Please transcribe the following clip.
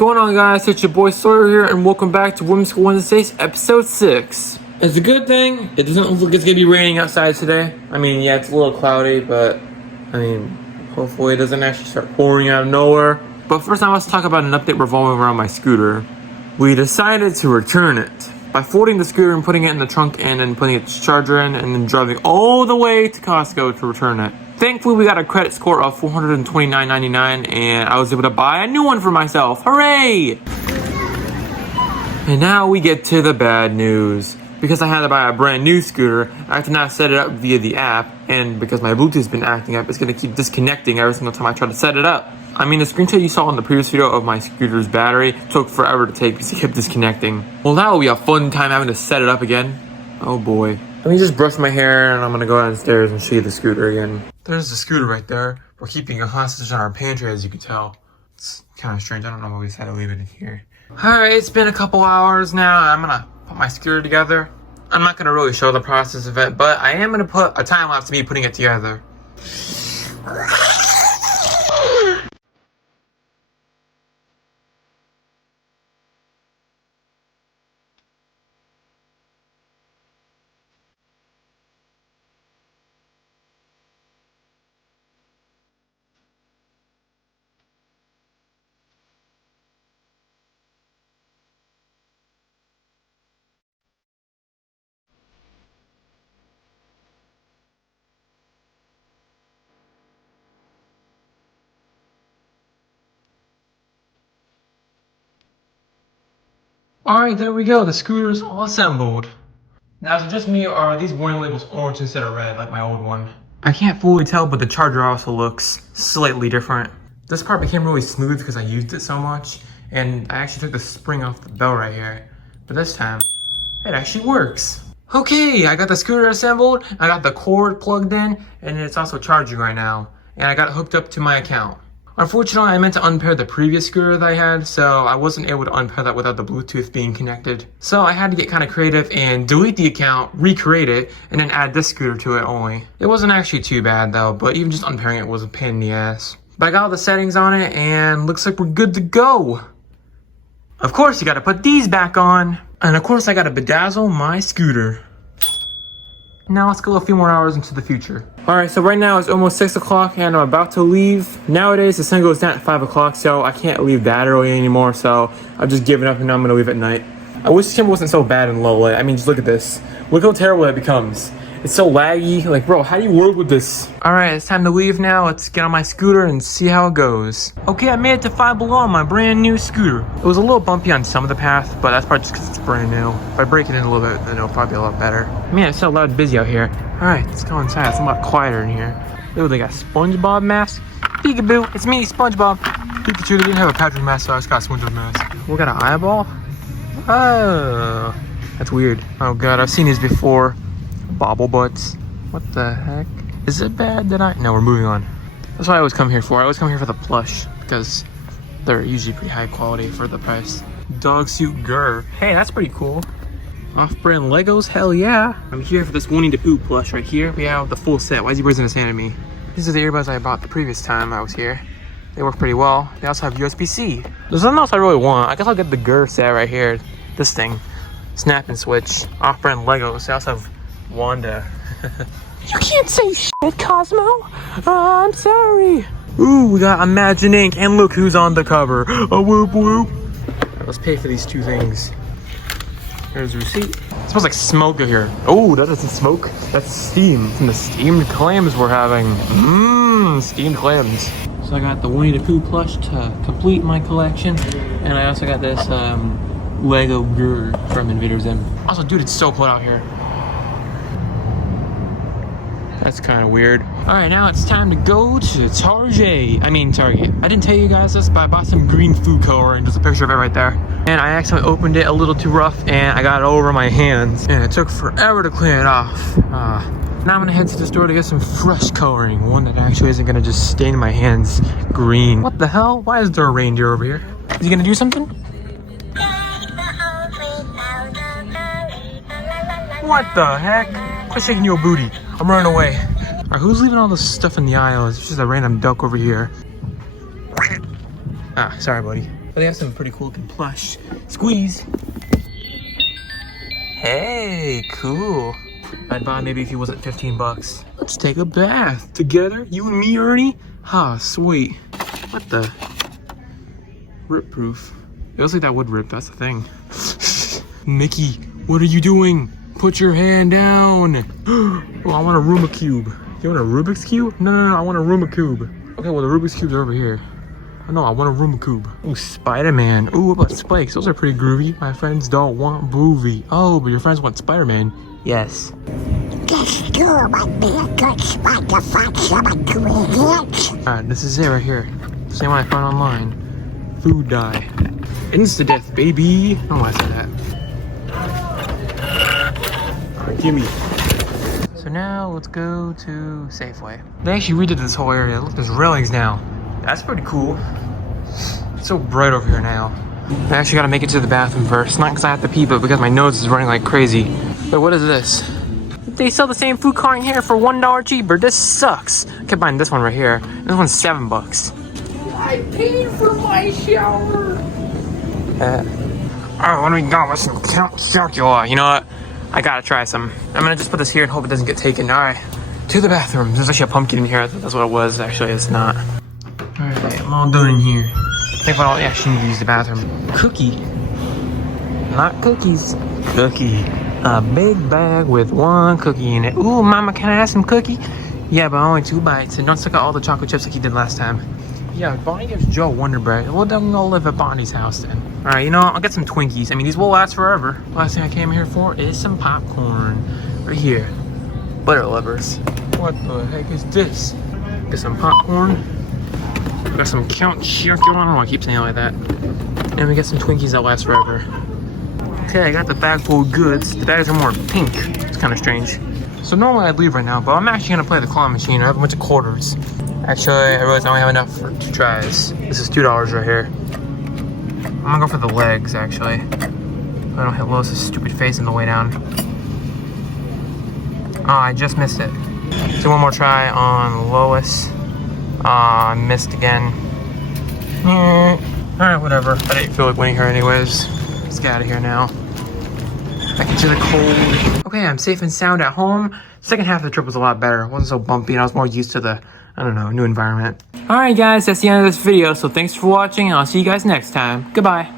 going on, guys? It's your boy Sawyer here, and welcome back to Whimsical Wednesdays, episode 6. It's a good thing it doesn't look like it's gonna be raining outside today. I mean, yeah, it's a little cloudy, but I mean, hopefully it doesn't actually start pouring out of nowhere. But first, I want to talk about an update revolving around my scooter. We decided to return it by folding the scooter and putting it in the trunk and then putting its charger in and then driving all the way to Costco to return it. Thankfully, we got a credit score of $429.99 and I was able to buy a new one for myself. Hooray! And now we get to the bad news. Because I had to buy a brand new scooter, I have to now set it up via the app, and because my Bluetooth's been acting up, it's going to keep disconnecting every single time I try to set it up. I mean, the screenshot you saw in the previous video of my scooter's battery took forever to take because it kept disconnecting. Well, that will be a fun time having to set it up again. Oh boy. Let me just brush my hair and I'm going to go downstairs and show you the scooter again. There's the scooter right there. We're keeping a hostage in our pantry, as you can tell. It's kind of strange. I don't know why we decided to leave it in here. Alright, it's been a couple hours now. I'm going to put my scooter together. I'm not going to really show the process of it, but I am going to put a time lapse of me putting it together. Alright, there we go. The scooter is all assembled. Now, is it just me or are these warning labels orange instead of red like my old one? I can't fully tell, but the charger also looks slightly different. This part became really smooth because I used it so much, and I actually took the spring off the bell right here. But this time, it actually works. Okay, I got the scooter assembled, I got the cord plugged in, and it's also charging right now. And I got it hooked up to my account. Unfortunately, I meant to unpair the previous scooter that I had, so I wasn't able to unpair that without the Bluetooth being connected. So I had to get kind of creative and delete the account, recreate it, and then add this scooter to it only. It wasn't actually too bad though, but even just unpairing it was a pain in the ass. But I got all the settings on it and looks like we're good to go. Of course, you gotta put these back on. And of course, I gotta bedazzle my scooter. Now let's go a few more hours into the future. Alright, so right now it's almost 6 o'clock and I'm about to leave. Nowadays the sun goes down at 5 o'clock, so I can't leave that early anymore, so I've just given up and now I'm gonna leave at night. I wish this camera wasn't so bad in low light. I mean, just look at this. Look how terrible it becomes. It's so laggy. Like, bro, how do you work with this? Alright, it's time to leave now. Let's get on my scooter and see how it goes. Okay, I made it to Five Below on my brand new scooter. It was a little bumpy on some of the path, but that's probably just because it's brand new. If I break it in a little bit, then it'll probably be a lot better. Man, it's so loud and busy out here. Alright, let's go inside. It's a lot quieter in here. Ooh, they got SpongeBob mask. Peekaboo, it's me, SpongeBob. Pikachu, they didn't have a Patrick mask, so I just got a SpongeBob mask. We got an eyeball? Oh, that's weird. Oh god, I've seen these before. Bobble butts. What the heck? Is it bad that No, we're moving on. That's what I always come here for. I always come here for the plush because they're usually pretty high quality for the price. Dog suit Grr. Hey, that's pretty cool. Off-brand Legos, hell yeah. I'm here for this Winnie the Pooh plush right here. We have the full set. Why is he raising his hand at me? These are the earbuds I bought the previous time I was here. They work pretty well. They also have USB-C. There's nothing else I really want. I guess I'll get the Grr set right here. This thing. Snap and switch. Off-brand Legos. They also have Wanda. You can't say shit, Cosmo. Oh, I'm sorry. Ooh, we got Imagine Ink, and look who's on the cover. Oh, whoop whoop. Right, let's pay for these two things. Here's the receipt. It smells like smoke here. Oh, that isn't smoke. That's steam. From the steamed clams we're having. Mmm, steamed clams. So I got the Winnie the Pooh plush to complete my collection, and I also got this Lego Grr from Invader Zim. Also, dude, it's so cold out here. That's kind of weird. Alright, now it's time to go to Target. I didn't tell you guys this, but I bought some green food coloring. There's a picture of it right there. And I accidentally opened it a little too rough and I got it all over my hands. And it took forever to clean it off. Now I'm gonna head to the store to get some fresh coloring. One that actually isn't gonna just stain my hands green. What the hell? Why is there a reindeer over here? Is he gonna do something? What the heck? Quit shaking your booty. I'm running away. Alright, who's leaving all this stuff in the aisle? It's just a random duck over here. Ah, sorry, buddy. But they have some pretty cool looking plush. Squeeze. Hey, cool. I'd buy maybe if he wasn't 15 bucks. Let's take a bath together, you and me, Ernie. Ah, sweet. What the? Rip proof. It looks like that would rip, that's the thing. Mickey, what are you doing? Put your hand down. Oh, I want a Rubik's Cube. You want a Rubik's Cube? No, I want a Rubik's Cube. Okay, well the Rubik's Cube's are over here. Oh no, I want a Rubik's Cube. Oh, Spider-Man. Ooh, what about spikes? Those are pretty groovy. My friends don't want groovy. Oh, but your friends want Spider-Man. Yes. This school might be a good spot to find someone to eat. Alright, this is it right here. Same one I found online. Food dye. Insta-death, baby. I don't know why I said that. Alright, gimme. So now let's go to Safeway. They actually redid this whole area. Look, there's railings now. That's pretty cool. It's so bright over here now. I actually gotta make it to the bathroom first. Not because I have to pee, but because my nose is running like crazy. But what is this? They sell the same food cart in here for $1 cheaper. This sucks. I kept buying this one right here. This one's $7. I paid for my shower. Oh, what do we got with some Count Chocula? You know what? I gotta try some. I'm gonna just put this here and hope it doesn't get taken. Alright, to the bathroom. There's actually a pumpkin in here. I thought that's what it was. Actually, it's not. Alright, I'm all done in here. I think I actually need to use the bathroom. Cookie. Not cookies. Cookie. A big bag with one cookie in it. Ooh, mama, can I have some cookie? Yeah, but only 2 bites. And don't suck out all the chocolate chips like you did last time. Yeah, Bonnie gives Joe Wonder Bread. Well, then we'll live at Bonnie's house then. Alright, you know, I'll get some Twinkies. I mean, these will last forever. Last thing I came here for is some popcorn. Right here. Butter lovers. What the heck is this? Get some popcorn. We got some Count Chocula. I don't know why I keep saying it like that. And we got some Twinkies that last forever. Okay, I got the bag full of goods. The bags are more pink. It's kind of strange. So normally I'd leave right now, but I'm actually gonna play the claw machine. I have a bunch of quarters. Actually, I realized I only have enough for 2 tries. This is $2 right here. I'm gonna go for the legs, actually. I don't hit Lois's stupid face on the way down. Oh, I just missed it. So one more try on Lois. I missed again. Alright, whatever. I didn't feel like winning her anyways. Let's get out of here now. Back into the cold. Okay, I'm safe and sound at home. Second half of the trip was a lot better. It wasn't so bumpy and I was more used to the, I don't know, new environment. Alright guys, that's the end of this video. So thanks for watching and I'll see you guys next time. Goodbye.